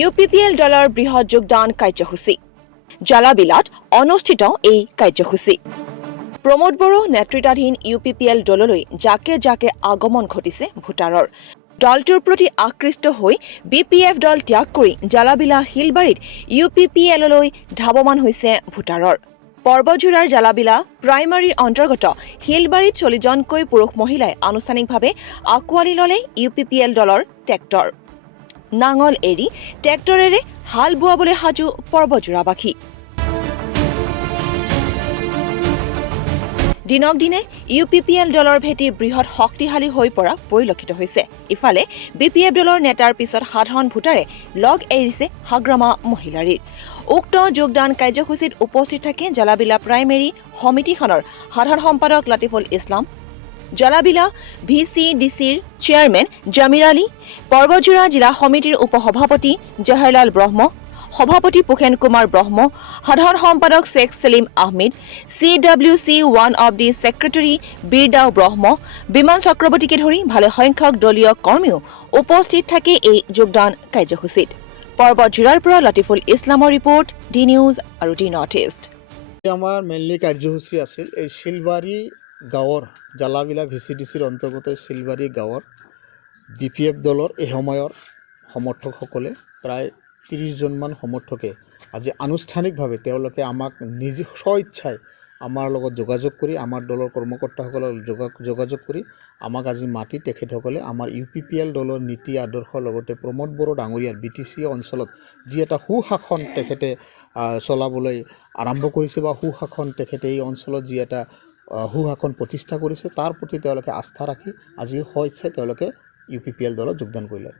UPPL দলৰ বৃহৎ যোগদান কাৰ্যসূচী জালাবিলাত অনুষ্ঠিত এই কাৰ্যসূচী প্ৰমোদ বড়ো নেতৃত্বাধীন UPPL দললৈ জাকে জাকে আগমন ঘটিছে ভোটাৰৰ দলটোৰ প্ৰতি আকৃষ্ট হৈ BPF দল ত্যাগ কৰি জালাবিলা হিলবাৰীত UPPLলৈ ধাৱমান হৈছে ভোটাৰৰ পৰ্বজোৰাৰ জালাবিলা প্ৰাইমাৰীৰ অন্তৰ্গত হিলবাৰীত 40জনকৈ পুৰুষ মহিলাই আনুষ্ঠানিকভাৱে আকোৱালি ল'লে UPPL দলৰ ট্ৰেক্টৰ নাঙল এৰি ট্ৰেক্টৰেৰে হাল বোৱাবলৈ সাজু পৰ্বজোৰাবাসী দিনক দিনে UPPL দলৰ ভেটি বৃহৎ শক্তিশালী হৈ পৰা পৰিলক্ষিত হৈছে ইফালে BPF দলৰ নেতাৰ পিছত সাধাৰণ ভোটাৰে লগ এৰিছে হাগ্ৰামা মহিলাৰীৰ উক্ত যোগদান কাৰ্যসূচীত উপস্থিত থাকে জালাবিলা প্ৰাইমেৰী সমিতিখনৰ সাধাৰণ সম্পাদক লাতিফুল ইছলাম জালাবিলা VCDCৰ চেয়াৰমেন জামিৰ আলী পৰ্বজোৰা জিলা সমিতিৰ উপসভাপতি জহৰলাল ব্ৰহ্ম সভাপতি পুখেন কুমাৰ ব্ৰহ্ম সাধাৰণ সম্পাদক Sheikh Selim Ahmed CWC one of the secretary Birdao Brahma Biman চক্ৰৱৰ্তীকে ধৰি ভালে সংখ্যক দলীয় কৰ্মীও উপস্থিত থাকে এই যোগদান কাৰ্যসূচীত পৰ্বজোৰাৰ পৰা লাতিফুল ইছলামৰ ৰিপৰ্ট ডি নিউজ আৰু ডি নৰ্থ ইষ্ট আমাৰ মেইনলি কাৰ্যসূচী আছিল এই শিলবাৰী গাঁৱৰ জালাবিলা VCDCৰ অন্তৰ্গত শিলবাৰী গাঁৱৰ BPF দলৰ এই সময়ৰ সমৰ্থকসকলে প্ৰায় 30জনমান সমৰ্থকে আজি আনুষ্ঠানিকভাৱে তেওঁলোকে আমাক নিজে স্বইচ্ছাই আমাৰ লগত যোগাযোগ কৰি আমাৰ দলৰ কৰ্মকৰ্তাসকলৰ যোগাযোগ কৰি আমাক আজি মাতি তেখেতসকলে আমাৰ UPPL দলৰ নীতি আদৰ্শৰ লগতে প্ৰমোদ বড়ো ডাঙৰীয়াৰ BTC অঞ্চলত যি এটা সুশাসন তেখেতে চলাবলৈ আৰম্ভ কৰিছে বা সুশাসন তেখেতে এই অঞ্চলত যি এটা সুশাসন প্ৰতিষ্ঠা কৰিছে তাৰ প্ৰতি তেওঁলোকে আস্থা ৰাখি আজি স্বইচ্ছাই তেওঁলোকে UPPL দলত যোগদান কৰিলে